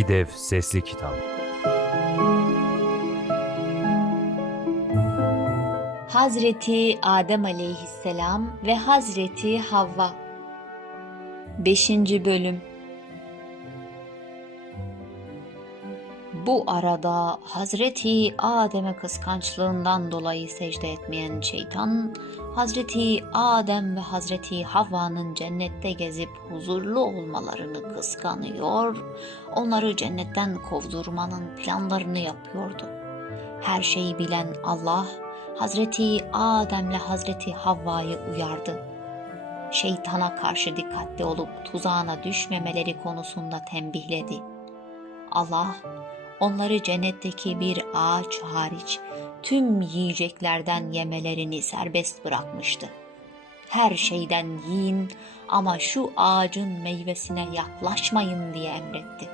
İDEV Sesli Kitap Hazreti Adem aleyhisselam ve Hazreti Havva 5. Bölüm Bu arada Hazreti Adem'e kıskançlığından dolayı secde etmeyen şeytan, Hazreti Adem ve Hazreti Havva'nın cennette gezip huzurlu olmalarını kıskanıyor, onları cennetten kovdurmanın planlarını yapıyordu. Her şeyi bilen Allah, Hazreti Adem'le Hazreti Havva'yı uyardı. Şeytana karşı dikkatli olup tuzağına düşmemeleri konusunda tembihledi. Allah onları cennetteki bir ağaç hariç tüm yiyeceklerden yemelerini serbest bırakmıştı. Her şeyden yiyin ama şu ağacın meyvesine yaklaşmayın diye emretti.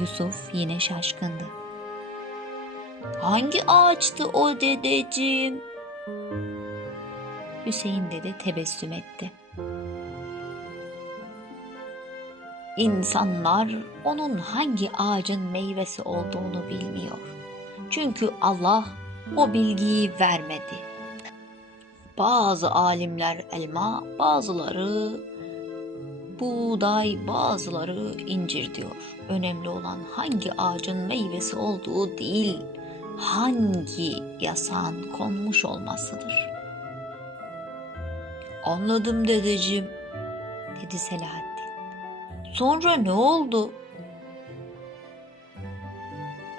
Yusuf yine şaşkındı. Hangi ağaçtı o dedeciğim? Hüseyin dede tebessüm etti. İnsanlar onun hangi ağacın meyvesi olduğunu bilmiyor. Çünkü Allah o bilgiyi vermedi. Bazı alimler elma, bazıları buğday, bazıları incir diyor. Önemli olan hangi ağacın meyvesi olduğu değil, hangi yasağın konmuş olmasıdır. Anladım dedeciğim, dedi Selahattin. Sonra ne oldu?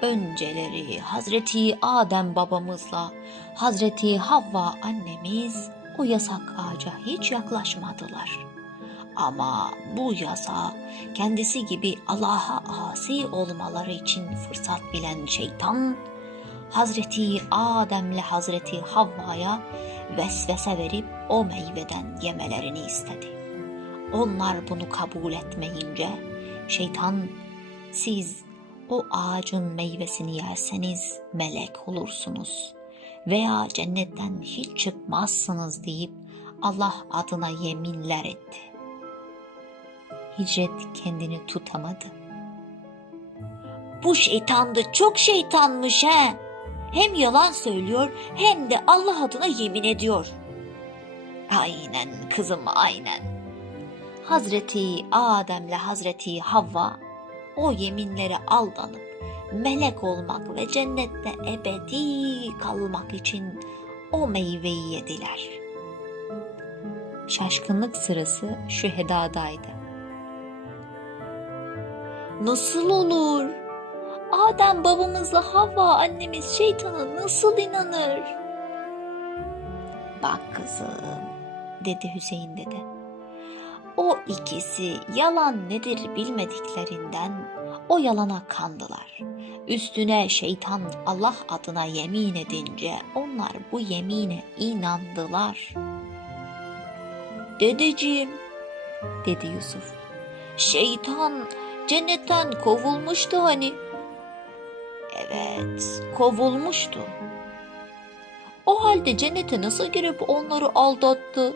Önceleri Hazreti Adem babamızla Hazreti Havva annemiz o yasak ağaca hiç yaklaşmadılar. Ama bu yasa kendisi gibi Allah'a asi olmaları için fırsat bilen şeytan Hazreti Adem'le Hazreti Havva'ya vesvese verip o meyveden yemelerini istedi. Onlar bunu kabul etmeyince şeytan siz o ağacın meyvesini yerseniz melek olursunuz veya cennetten hiç çıkmazsınız deyip Allah adına yeminler etti. Hicret kendini tutamadı. Bu şeytandı çok şeytanmış he. Hem yalan söylüyor hem de Allah adına yemin ediyor. Aynen kızım aynen. Hazreti Adem'le Hazreti Havva o yeminlere aldanıp melek olmak ve cennette ebedi kalmak için o meyveyi yediler. Şaşkınlık sırası şühedadaydı. Nasıl olur? Adem babamızla Havva annemiz şeytana nasıl inanır? Bak kızım, dedi Hüseyin dede. O ikisi yalan nedir bilmediklerinden o yalana kandılar. Üstüne şeytan Allah adına yemin edince onlar bu yemine inandılar. Dedeciğim, dedi Yusuf. Şeytan cennetten kovulmuştu hani. Evet, kovulmuştu. O halde cennete nasıl girip onları aldattı?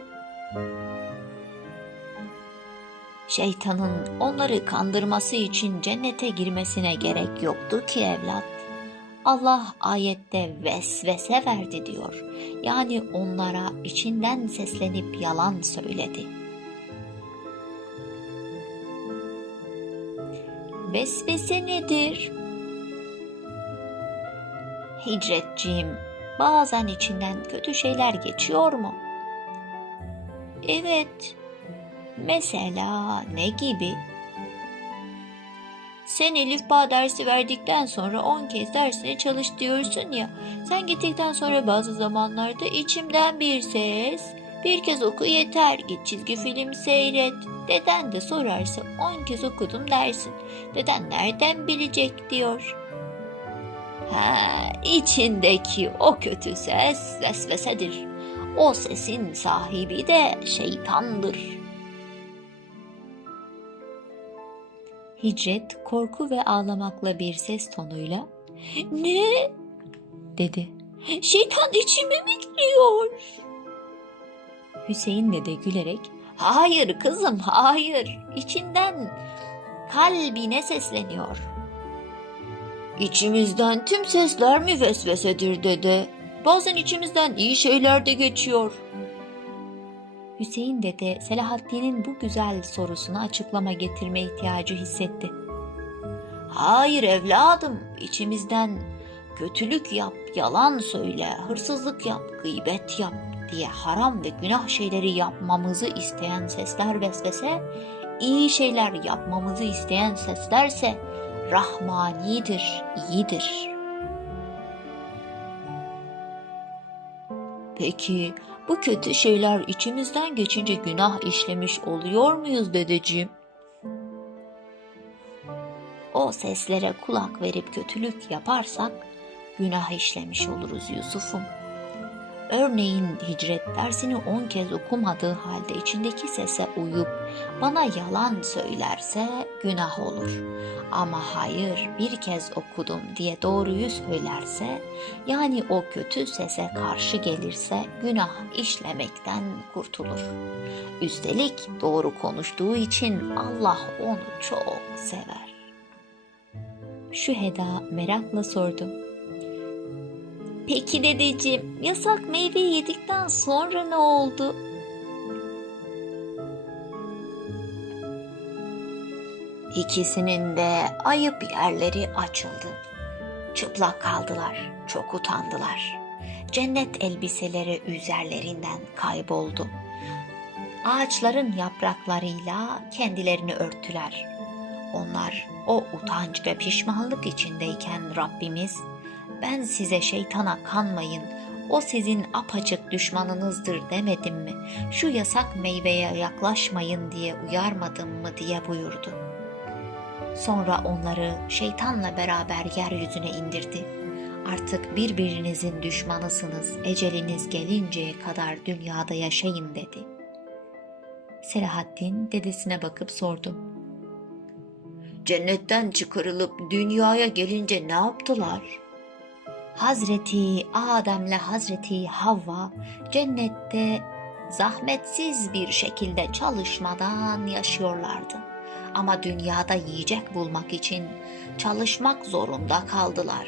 Şeytanın onları kandırması için cennete girmesine gerek yoktu ki evlat. Allah ayette vesvese verdi diyor. Yani onlara içinden seslenip yalan söyledi. Vesvese nedir? Hicretciğim, bazen içinden kötü şeyler geçiyor mu? Evet, Mesela ne gibi? Sen Elif Bağ dersi verdikten sonra on kez dersine çalış diyorsun ya. Sen gittikten sonra bazı zamanlarda içimden bir ses, bir kez oku yeter, git çizgi film seyret. Deden de sorarsa on kez okudum dersin. Deden nereden bilecek diyor. Ha, içindeki o kötü ses vesvesedir. O sesin sahibi de şeytandır.'' Hicret korku ve ağlamakla bir ses tonuyla "Ne?" dedi. "Şeytan içime mi giriyor?" Hüseyin de gülerek "Hayır kızım, hayır. İçinden kalbine sesleniyor. İçimizden tüm sesler mi vesvesedir dede? Bazen içimizden iyi şeyler de geçiyor. Hüseyin dede Selahaddin'in bu güzel sorusuna açıklama getirme ihtiyacı hissetti. Hayır evladım, içimizden kötülük yap, yalan söyle, hırsızlık yap, gıybet yap diye haram ve günah şeyleri yapmamızı isteyen sesler vesvese, iyi şeyler yapmamızı isteyen seslerse rahmanidir, iyidir. Peki bu kötü şeyler içimizden geçince günah işlemiş oluyor muyuz dedeciğim? O seslere kulak verip kötülük yaparsak günah işlemiş oluruz Yusuf'um. Örneğin hicret dersini on kez okumadığı halde içindeki sese uyup bana yalan söylerse günah olur. Ama hayır bir kez okudum diye doğruyu söylerse yani o kötü sese karşı gelirse günah işlemekten kurtulur. Üstelik doğru konuştuğu için Allah onu çok sever. Şüheda merakla sordu. Peki dedeciğim, yasak meyveyi yedikten sonra ne oldu? İkisinin de ayıp yerleri açıldı. Çıplak kaldılar, çok utandılar. Cennet elbiseleri üzerlerinden kayboldu. Ağaçların yapraklarıyla kendilerini örttüler. Onlar o utanç ve pişmanlık içindeyken Rabbimiz ben size şeytana kanmayın, o sizin apaçık düşmanınızdır demedim mi? Şu yasak meyveye yaklaşmayın diye uyarmadım mı diye buyurdu. Sonra onları şeytanla beraber yeryüzüne indirdi. Artık birbirinizin düşmanısınız, eceliniz gelinceye kadar dünyada yaşayın dedi. Selahaddin dedesine bakıp sordu. Cennetten çıkarılıp dünyaya gelince ne yaptılar?'' Hazreti Adem'le Hazreti Havva cennette zahmetsiz bir şekilde çalışmadan yaşıyorlardı. Ama dünyada yiyecek bulmak için çalışmak zorunda kaldılar.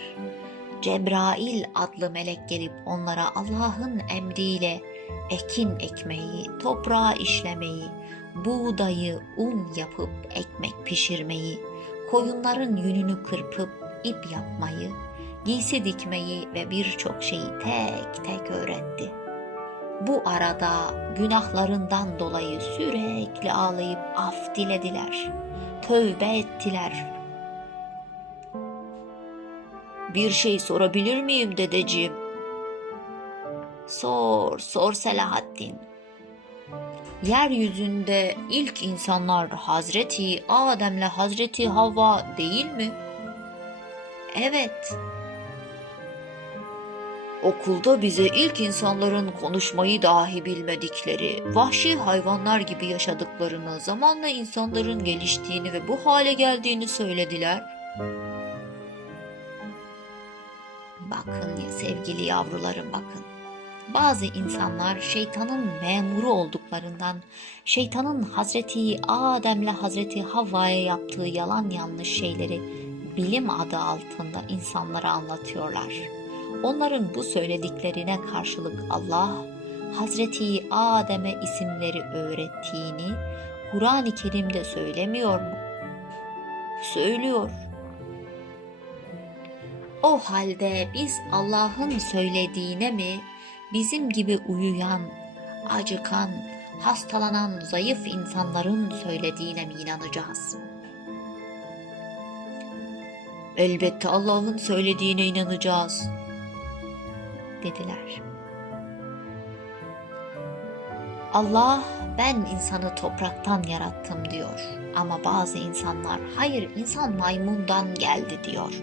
Cebrail adlı melek gelip onlara Allah'ın emriyle ekin ekmeyi, toprağa işlemeyi, buğdayı un yapıp ekmek pişirmeyi, koyunların yününü kırpıp ip yapmayı, giysi dikmeyi ve birçok şeyi tek tek öğretti. Bu arada günahlarından dolayı sürekli ağlayıp af dilediler. Tövbe ettiler. Bir şey sorabilir miyim dedeciğim? Sor, sor Selahaddin. Yeryüzünde ilk insanlar Hazreti Adem'le Hazreti Havva değil mi? Evet, Okulda bize ilk insanların konuşmayı dahi bilmedikleri, vahşi hayvanlar gibi yaşadıklarını, zamanla insanların geliştiğini ve bu hale geldiğini söylediler. Bakın ya sevgili yavrularım bakın. Bazı insanlar şeytanın memuru olduklarından, şeytanın Hazreti Adem'le Hazreti Havva'ya yaptığı yalan yanlış şeyleri bilim adı altında insanlara anlatıyorlar.'' Onların bu söylediklerine karşılık Allah, Hazreti Adem'e isimleri öğrettiğini Kur'an-ı Kerim'de söylemiyor mu? Söylüyor. O halde biz Allah'ın söylediğine mi bizim gibi uyuyan, acıkan, hastalanan zayıf insanların söylediğine mi inanacağız? Elbette Allah'ın söylediğine inanacağız dediler. Allah ben insanı topraktan yarattım diyor. Ama bazı insanlar hayır insan maymundan geldi diyor.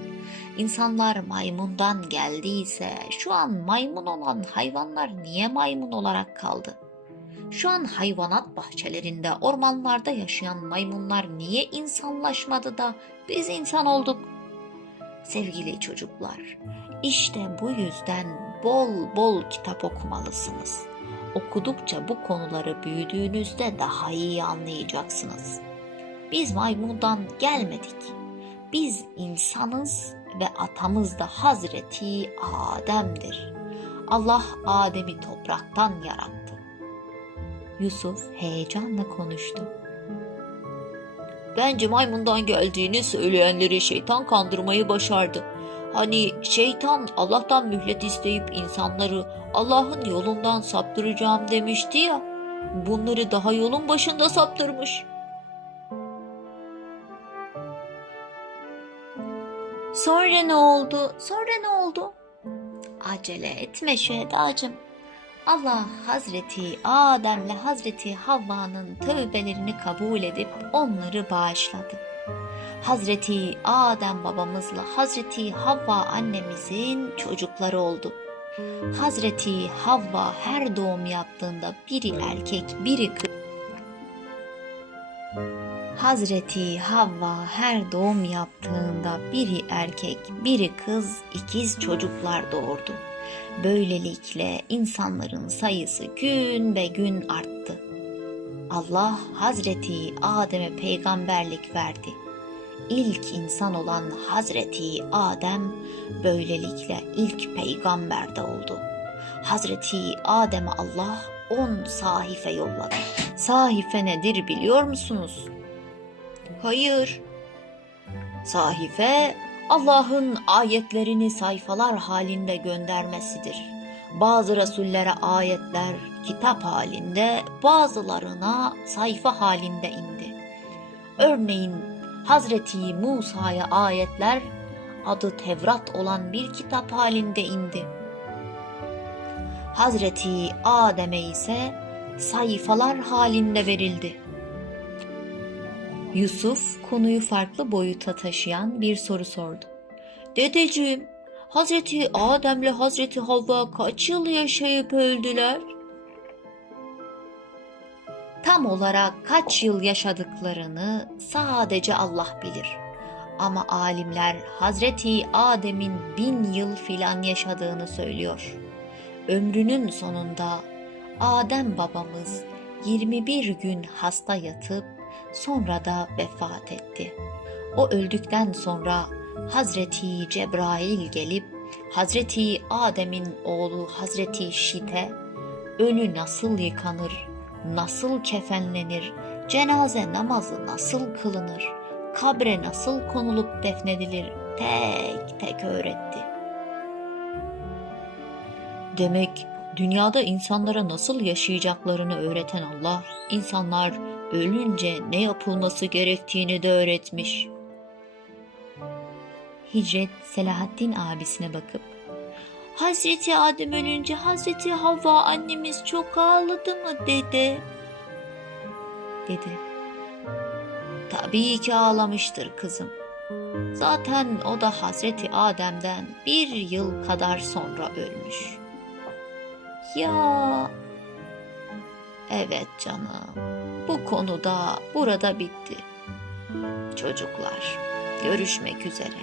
İnsanlar maymundan geldiyse şu an maymun olan hayvanlar niye maymun olarak kaldı? Şu an hayvanat bahçelerinde, ormanlarda yaşayan maymunlar niye insanlaşmadı da biz insan olduk? Sevgili çocuklar, işte bu yüzden bol bol kitap okumalısınız. Okudukça bu konuları büyüdüğünüzde daha iyi anlayacaksınız. Biz maymundan gelmedik. Biz insanız ve atamız da Hazreti Adem'dir. Allah Adem'i topraktan yarattı. Yusuf heyecanla konuştu. Bence maymundan geldiğini söyleyenleri şeytan kandırmayı başardı. Hani şeytan Allah'tan mühlet isteyip insanları Allah'ın yolundan saptıracağım demişti ya. Bunları daha yolun başında saptırmış. Sonra ne oldu? Sonra ne oldu? Acele etme Şehdacığım. Allah Hazreti Adem'le Hazreti Havva'nın tövbelerini kabul edip onları bağışladı. Hazreti Adem babamızla Hazreti Havva annemizin çocukları oldu. Hazreti Havva her doğum yaptığında biri erkek biri kız. Hazreti Havva her doğum yaptığında biri erkek biri kız ikiz çocuklar doğurdu. Böylelikle insanların sayısı gün be gün arttı. Allah Hazreti Adem'e peygamberlik verdi. İlk insan olan Hazreti Adem böylelikle ilk peygamber de oldu. Hazreti Adem'e Allah on sahife yolladı. Sahife nedir biliyor musunuz? Hayır. Sahife Allah'ın ayetlerini sayfalar halinde göndermesidir. Bazı rasullere ayetler kitap halinde, bazılarına sayfa halinde indi. Örneğin Hazreti Musa'ya ayetler adı Tevrat olan bir kitap halinde indi. Hazreti Adem'e ise sayfalar halinde verildi. Yusuf konuyu farklı boyuta taşıyan bir soru sordu. Dedeciğim, Hazreti Adem'le Hazreti Havva kaç yıl yaşayıp öldüler? Tam olarak kaç yıl yaşadıklarını sadece Allah bilir. Ama alimler Hazreti Adem'in bin yıl filan yaşadığını söylüyor. Ömrünün sonunda Adem babamız 21 gün hasta yatıp sonra da vefat etti. O öldükten sonra Hazreti Cebrail gelip Hazreti Adem'in oğlu Hazreti Şit'e ölü nasıl yıkanır, nasıl kefenlenir, cenaze namazı nasıl kılınır, kabre nasıl konulup defnedilir tek tek öğretti. Demek dünyada insanlara nasıl yaşayacaklarını öğreten Allah, insanlar ölünce ne yapılması gerektiğini de öğretmiş. Hicret Selahaddin abisine bakıp Hazreti Adem ölünce Hazreti Havva annemiz çok ağladı mı dede? Dedi. Tabii ki ağlamıştır kızım. Zaten o da Hazreti Adem'den bir yıl kadar sonra ölmüş. Ya Evet canım. Bu konuda burada bitti. Çocuklar, görüşmek üzere.